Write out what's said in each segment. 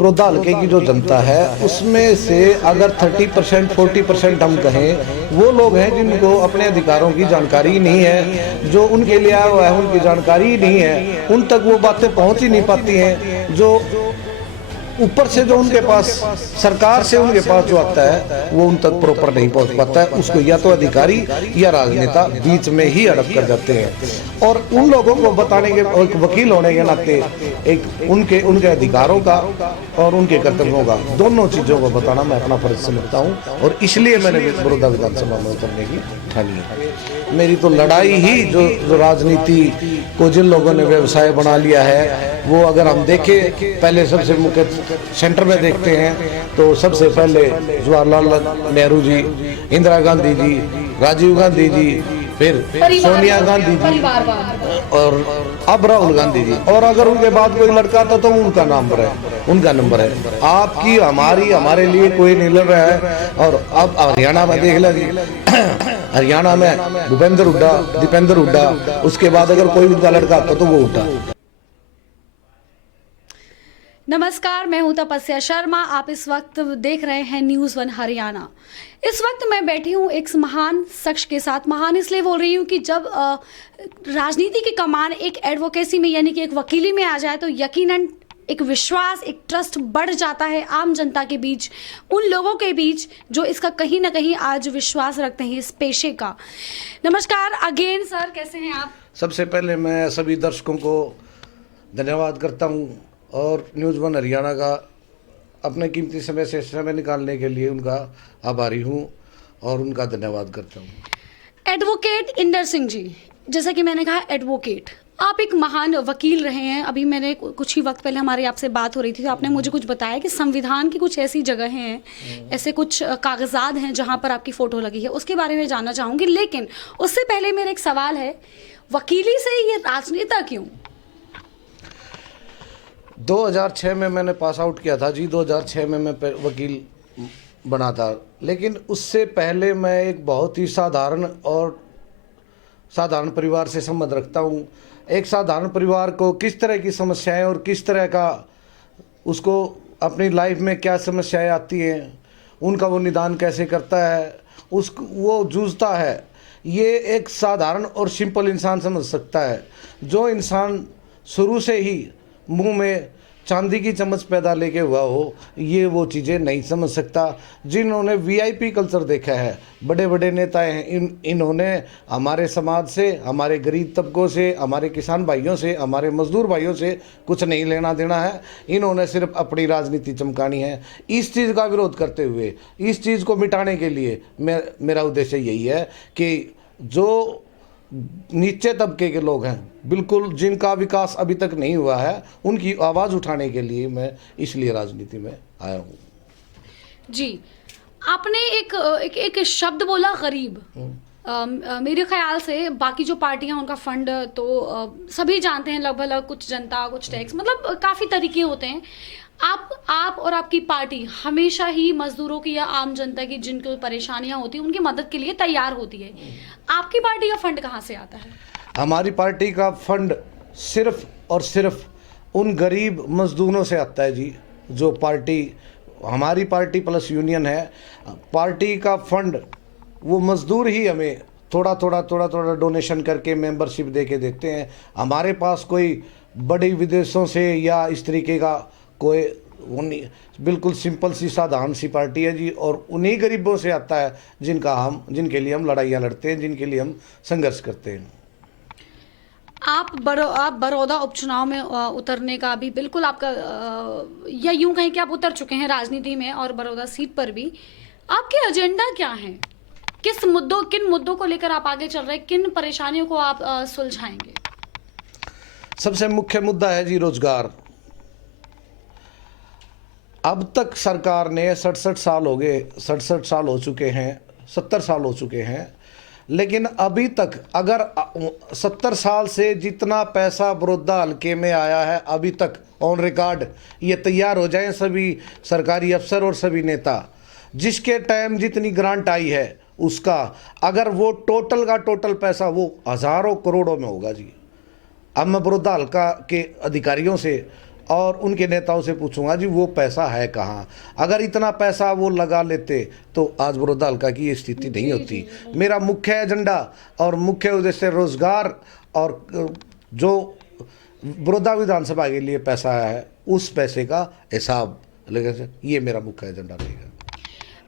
बड़ौदा हल्के की जो जनता है उसमें से अगर 30% 40% हम कहें, वो लोग हैं जिनको अपने अधिकारों की जानकारी नहीं है, जो उनके लिए आया हुआ है उनकी जानकारी ही नहीं है, उन तक वो बातें पहुंच ही नहीं पाती हैं। जो ऊपर से जो उनके पास सरकार से उनके पास जो आता है वो उन तक प्रॉपर नहीं पहुंच पाता है, उसको या तो अधिकारी या राजनेता बीच में ही अड़प कर जाते हैं। और उन लोगों को बताने के, एक वकील होने के नाते, एक उनके अधिकारों का और उनके कर्तव्यों का, दोनों चीजों को बताना मैं अपना फर्ज समझता हूँ, और इसलिए मैंने बड़ौदा विधानसभा में उतरने की ठानी है। मेरी तो लड़ाई ही जो राजनीति को जिन लोगों ने व्यवसाय बना लिया है, वो अगर हम देखें, पहले सबसे मुख्य सेंटर में देखते हैं तो सबसे पहले जवाहरलाल नेहरू जी, इंदिरा गांधी जी, राजीव गांधी जी, फिर सोनिया गांधी जी, और अब राहुल गांधी जी, और अगर उनके बाद कोई लड़का था तो उनका नंबर है। आपकी हमारी हमारे लिए कोई नहीं लड़ रहा है। और अब हरियाणा में देख लीजिए, हरियाणा में दीपेंद्र हुड्डा, उसके बाद अगर कोई उनका लड़का था तो वो उठा। नमस्कार, मैं हूं तपस्या शर्मा। आप इस वक्त देख रहे हैं न्यूज़ 1 हरियाणा। इस वक्त मैं बैठी हूं एक महान शख्स के साथ। महान इसलिए बोल रही हूं कि जब राजनीति की कमान एक एडवोकेसी में यानी कि एक वकीली में आ जाए तो यकीनन एक विश्वास, एक ट्रस्ट बढ़ जाता है आम जनता के बीच, उन लोगों के बीच जो इसका कहीं ना कहीं आज विश्वास रखते हैं इस पेशे का। नमस्कार अगेन सर, कैसे हैं आप? सबसे पहले मैं सभी दर्शकों को धन्यवाद करता हूं, और न्यूज़ 1 हरियाणा का अपने कीमती समय से समय निकालने के लिए उनका आभारी हूं और उनका धन्यवाद करता हूं। एडवोकेट इंदर सिंह जी, जैसा कि मैंने कहा एडवोकेट, आप एक महान वकील रहे हैं। अभी मैंने कुछ ही वक्त पहले हमारी आपसे बात हो रही थी तो आपने मुझे कुछ बताया कि संविधान की कुछ ऐसी जगह हैं, ऐसे कुछ कागजात हैं जहां पर आपकी फ़ोटो लगी है, उसके बारे में जानना चाहूँगी। लेकिन उससे पहले मेरा एक सवाल है, वकीली से ये राजनेता क्यों? 2006 में मैंने पास आउट किया था जी। 2006 में मैं वकील बना था, लेकिन उससे पहले मैं एक बहुत ही साधारण परिवार से संबंध रखता हूँ। एक साधारण परिवार को किस तरह की समस्याएं और किस तरह का उसको अपनी लाइफ में क्या समस्याएं आती हैं, उनका वो निदान कैसे करता है, वो जूझता है, ये एक साधारण और सिंपल इंसान समझ सकता है। जो इंसान शुरू से ही मुंह में चांदी की चम्मच पैदा लेके हुआ हो, ये वो चीज़ें नहीं समझ सकता। जिन्होंने वीआईपी कल्चर देखा है, बड़े बड़े नेता हैं, इन्होंने हमारे समाज से, हमारे गरीब तबकों से, हमारे किसान भाइयों से, हमारे मजदूर भाइयों से कुछ नहीं लेना देना है। इन्होंने सिर्फ अपनी राजनीति चमकानी है। इस चीज़ का विरोध करते हुए, इस चीज़ को मिटाने के लिए मेरा उद्देश्य यही है कि जो नीचे तबके के लोग हैं, बिल्कुल जिनका विकास अभी तक नहीं हुआ है, उनकी आवाज़ उठाने के लिए मैं इसलिए राजनीति में आया हूँ जी। आपने एक शब्द बोला गरीब। मेरे ख्याल से बाकी जो पार्टियां उनका फंड तो सभी जानते हैं, लगभग कुछ जनता कुछ टैक्स, मतलब काफ़ी तरीके होते हैं। आप और आपकी पार्टी हमेशा ही मजदूरों की या आम जनता की जिनको परेशानियां होती हैं उनकी मदद के लिए तैयार होती है। आपकी पार्टी का फंड कहाँ से आता है? हमारी पार्टी का फंड सिर्फ और सिर्फ उन गरीब मजदूरों से आता है जी। जो पार्टी, हमारी पार्टी प्लस यूनियन है, पार्टी का फंड वो मजदूर ही हमें थोड़ा थोड़ा डोनेशन करके मेंबरशिप दे के देते हैं। हमारे पास कोई बड़ी विदेशों से या इस तरीके का कोई बिल्कुल सिंपल सी साधारण सी पार्टी है जी। और उन्हीं गरीबों से आता है जिनके लिए हम लड़ाइयाँ लड़ते हैं, जिनके लिए हम संघर्ष करते हैं। आप बड़ौदा उपचुनाव में उतरने का भी बिल्कुल आपका या यूं कहें कि आप उतर चुके हैं राजनीति में और बड़ौदा सीट पर भी। आपके एजेंडा क्या हैं? किन मुद्दों को लेकर आप आगे चल रहे हैं? किन परेशानियों को आप सुलझाएंगे? सबसे मुख्य मुद्दा है जी रोजगार। अब तक सरकार ने 67 साल हो गए, 67 साल हो चुके हैं, 70 साल हो चुके हैं, लेकिन अभी तक अगर 70 साल से जितना पैसा बड़ौदा हल्के में आया है, अभी तक ऑन रिकॉर्ड ये तैयार हो जाएं सभी सरकारी अफसर और सभी नेता, जिसके टाइम जितनी ग्रांट आई है उसका अगर वो टोटल का टोटल पैसा वो हज़ारों करोड़ों में होगा जी। अब मैं बड़ौदा हल्का के अधिकारियों से और उनके नेताओं से पूछूंगा जी वो पैसा है कहाँ। अगर इतना पैसा वो लगा लेते तो आज बड़ौदा हल्का की ये स्थिति नहीं होती। मेरा मुख्य एजेंडा और मुख्य उद्देश्य रोजगार और जो बड़ौदा विधानसभा के लिए पैसा है उस पैसे का हिसाब लेकर, ये मेरा मुख्य एजेंडा रहेगा।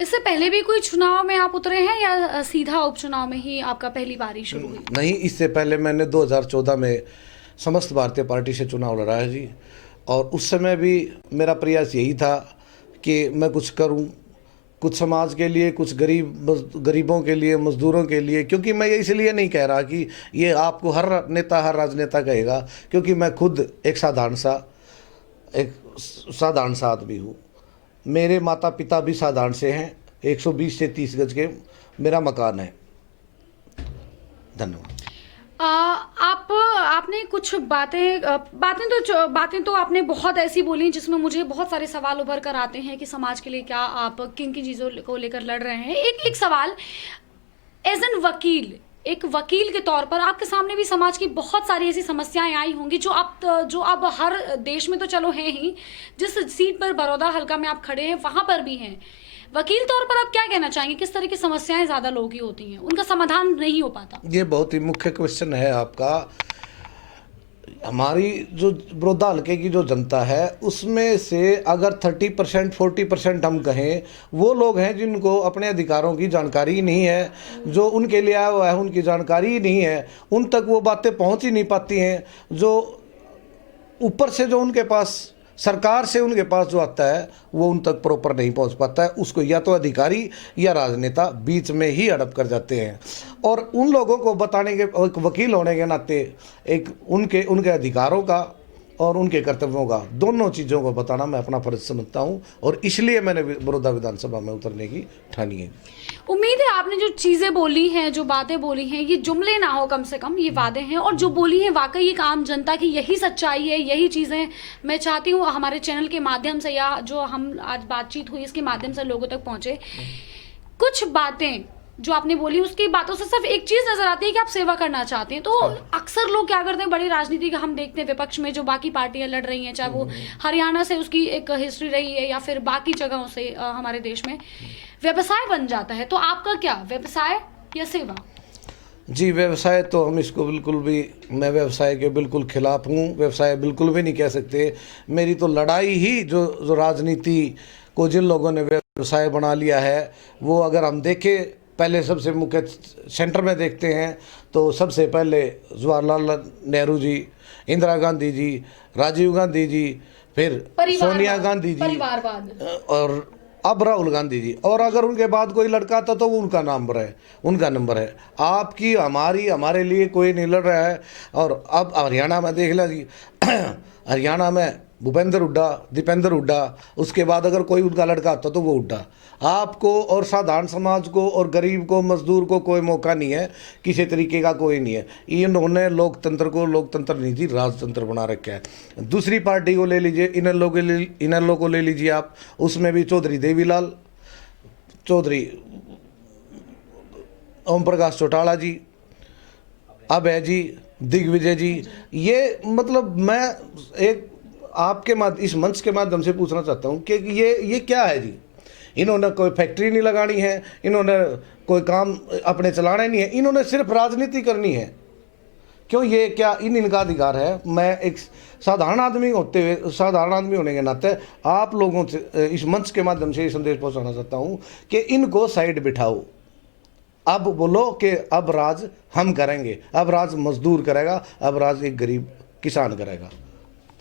इससे पहले भी कोई चुनाव में आप उतरे हैं या सीधा उपचुनाव में ही आपका पहली बारी शुरू हुई? नहीं, इससे पहले मैंने 2014 में समस्त भारतीय पार्टी से चुनाव लड़ा है जी। और उस समय भी मेरा प्रयास यही था कि मैं कुछ करूं, कुछ समाज के लिए, कुछ गरीबों के लिए, मजदूरों के लिए। क्योंकि मैं ये इसलिए नहीं कह रहा कि ये आपको हर नेता, हर राजनेता कहेगा, क्योंकि मैं खुद एक साधारण सा आदमी हूँ। मेरे माता पिता भी साधारण से हैं। 120 से 30 गज के मेरा मकान है। धन्यवाद। आपने कुछ बातें तो आपने बहुत ऐसी बोली जिसमें मुझे बहुत सारे सवाल उभर कर आते हैं कि समाज के लिए क्या आप किन किन चीज़ों को लेकर लड़ रहे हैं। एक सवाल एज एन वकील, एक वकील के तौर पर आपके सामने भी समाज की बहुत सारी ऐसी समस्याएं आई होंगी जो अब हर देश में तो चलो हैं ही, जिस सीट पर बड़ौदा हल्का में आप खड़े हैं वहां पर भी हैं। वकील तौर पर आप क्या कहना चाहेंगे, किस तरह की समस्याएं ज्यादा लोगों की होती हैं, उनका समाधान नहीं हो पाता? ये बहुत ही मुख्य क्वेश्चन है आपका। हमारी जो बड़ौदा हल्के की जो जनता है उसमें से अगर 30% 40% हम कहें, वो लोग हैं जिनको अपने अधिकारों की जानकारी ही नहीं है, जो उनके लिए आया हुआ है उनकी जानकारी ही नहीं है, उन तक वो बातें पहुंच ही नहीं पाती हैं। जो ऊपर से जो उनके पास सरकार से उनके पास जो आता है वो उन तक प्रॉपर नहीं पहुंच पाता है। उसको या तो अधिकारी या राजनेता बीच में ही हड़प कर जाते हैं। और उन लोगों को बताने के, एक वकील होने के नाते, एक उनके अधिकारों का और उनके कर्तव्यों का, दोनों चीज़ों को बताना मैं अपना फर्ज समझता हूँ। और इसलिए मैंने बड़ौदा विधानसभा में उतरने की ठानी है। उम्मीद है आपने जो चीज़ें बोली हैं, जो बातें बोली हैं, ये जुमले ना हो, कम से कम ये वादे हैं। और जो बोली है वाकई एक आम जनता की यही सच्चाई है, यही चीज़ें मैं चाहती हूँ हमारे चैनल के माध्यम से या जो हम आज बातचीत हुई इसके माध्यम से लोगों तक पहुँचे। कुछ बातें जो आपने बोली उसकी बातों से सिर्फ एक चीज नजर आती है कि आप सेवा करना चाहते हैं। तो अक्सर लोग क्या करते हैं, बड़ी राजनीति का हम देखते हैं विपक्ष में जो बाकी पार्टियां लड़ रही हैं, चाहे वो हरियाणा से उसकी एक हिस्ट्री रही है या फिर बाकी जगहों से हमारे देश में व्यवसाय बन जाता है। तो आपका क्या, व्यवसाय या सेवा? जी, व्यवसाय तो हम इसको बिल्कुल भी, मैं व्यवसाय के बिल्कुल खिलाफ हूँ। व्यवसाय बिल्कुल भी नहीं कह सकते। मेरी तो लड़ाई ही जो राजनीति को जिन लोगों ने व्यवसाय बना लिया है, वो अगर हम देखें, पहले सबसे मुख्य सेंटर में देखते हैं तो सबसे पहले जवाहरलाल नेहरू जी, इंदिरा गांधी जी, राजीव गांधी जी, फिर सोनिया गांधी जी, और अब राहुल गांधी जी। और अगर उनके बाद कोई लड़का था तो वो उनका नंबर है। आपकी हमारे लिए कोई नहीं लड़ रहा है। और अब हरियाणा में देख ला जी, हरियाणा में भूपेंद्र हुड्डा, दीपेंद्र हुड्डा, उसके बाद अगर कोई उनका लड़का आता तो वो हुड्डा। आपको और साधारण समाज को और गरीब को, मजदूर को कोई मौका नहीं है, किसी तरीके का कोई नहीं है। इन्होंने लोकतंत्र को लोकतंत्र नहीं जी, राजतंत्र बना रखा है। दूसरी पार्टी को ले लीजिए, इनेलो को ले लीजिए आप, उसमें भी चौधरी देवीलाल, चौधरी ओम प्रकाश चौटाला जी, अभय जी, दिग्विजय जी। ये मतलब मैं एक आपके इस मंच के माध्यम से पूछना चाहता हूँ कि ये क्या है जी? इन्होंने कोई फैक्ट्री नहीं लगानी है, इन्होंने कोई काम अपने चलाना नहीं है, इन्होंने सिर्फ राजनीति करनी है। क्यों? ये क्या इनका अधिकार है? मैं एक साधारण आदमी होने के नाते आप लोगों से इस मंच के माध्यम से ये संदेश पहुंचाना चाहता हूँ कि इनको साइड बिठाओ। अब बोलो कि अब राज हम करेंगे, अब राज मजदूर करेगा, अब राज एक गरीब किसान करेगा।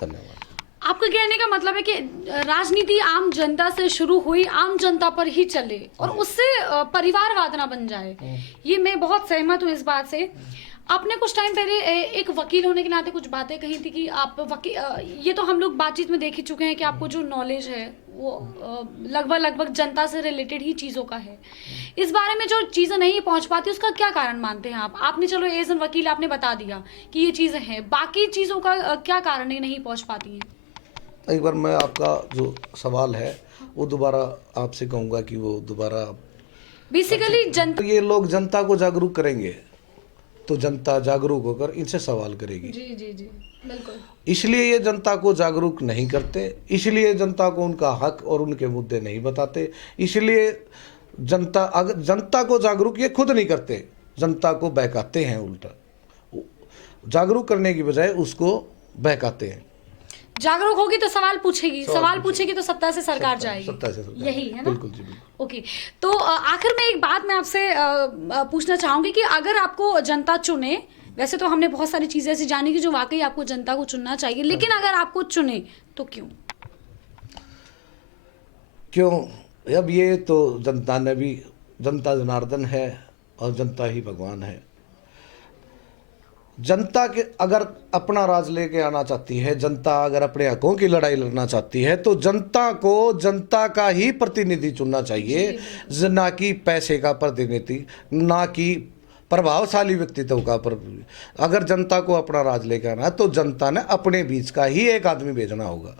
धन्यवाद। आपका कहने का मतलब है कि राजनीति आम जनता से शुरू हुई, आम जनता पर ही चले और उससे परिवारवाद ना बन जाए। ये मैं बहुत सहमत हूँ इस बात से। आपने कुछ टाइम पहले एक वकील होने के नाते कुछ बातें कही थी कि आप ये तो हम लोग बातचीत में देख ही चुके हैं कि आपको जो नॉलेज है वो लगभग जनता से रिलेटेड ही चीज़ों का है। इस बारे में जो चीज़ें नहीं पहुंच पाती उसका क्या कारण मानते हैं आप? आपने चलो एज एन वकील आपने बता दिया कि ये चीज़ें हैं, बाकी चीज़ों का क्या कारण है नहीं पहुँच पाती हैं? एक बार मैं आपका जो सवाल है वो दोबारा आपसे कहूँगा कि वो दोबारा बेसिकली जनता, ये लोग जनता को जागरूक करेंगे तो जनता जागरूक होकर इनसे सवाल करेगी। जी जी जी, बिल्कुल। इसलिए ये जनता को जागरूक नहीं करते, इसलिए जनता को उनका हक और उनके मुद्दे नहीं बताते, इसलिए जनता अगर जनता को जागरूक ये खुद नहीं करते, जनता को बहकाते हैं। उल्टा जागरूक करने की बजाय उसको बहकाते हैं। जागरूक होगी तो सवाल पूछेगी, सवाल पूछेगी तो सत्ता से सरकार जाएगी, सत्ता से सरकार, यही है ना? बिल्कुल जी, बिल्कुल। ओके, तो आखिर में एक बात मैं आपसे पूछना चाहूंगी कि अगर आपको जनता चुने, वैसे तो हमने बहुत सारी चीजें ऐसी जानी कि जो वाकई आपको जनता को चुनना चाहिए, लेकिन अगर आपको चुने तो क्यों? अब ये तो जनता ने भी, जनता जनार्दन है और जनता ही भगवान है। जनता के अगर अपना राज लेके आना चाहती है, जनता अगर अपने हकों की लड़ाई लड़ना चाहती है, तो जनता को जनता का ही प्रतिनिधि चुनना चाहिए, ना कि पैसे का प्रतिनिधि, ना कि प्रभावशाली व्यक्तित्व का। पर अगर जनता को अपना राज लेके आना है तो जनता ने अपने बीच का ही एक आदमी भेजना होगा।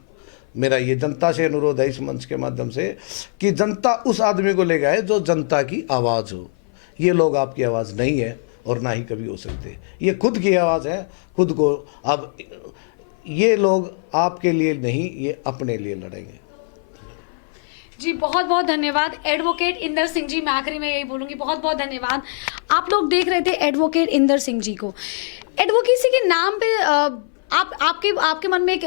मेरा ये जनता से अनुरोध है इस मंच के माध्यम से कि जनता उस आदमी को लेके आए जो जनता की आवाज़ हो। ये लोग आपकी आवाज़ नहीं है और ना ही कभी हो सकते, ये खुद की आवाज़ है, खुद को। अब ये लोग आपके लिए नहीं, ये अपने लिए लड़ेंगे। जी बहुत बहुत धन्यवाद एडवोकेट इंदर सिंह जी। मैं आखिरी में यही बोलूंगी, बहुत बहुत धन्यवाद। आप लोग देख रहे थे एडवोकेट इंदर सिंह जी को। एडवोकेसी के नाम पे आपके मन में एक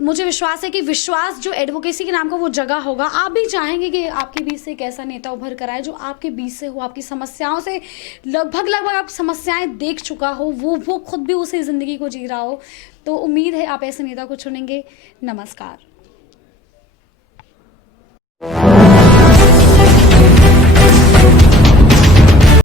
मुझे विश्वास है कि विश्वास जो एडवोकेसी के नाम का वो जगह होगा। आप भी चाहेंगे कि आपके बीच से एक ऐसा नेता उभर कर आए जो आपके बीच से हो, आपकी समस्याओं से लगभग आप समस्याएं देख चुका हो, वो खुद भी उसी ज़िंदगी को जी रहा हो। तो उम्मीद है आप ऐसे नेता को चुनेंगे। नमस्कार।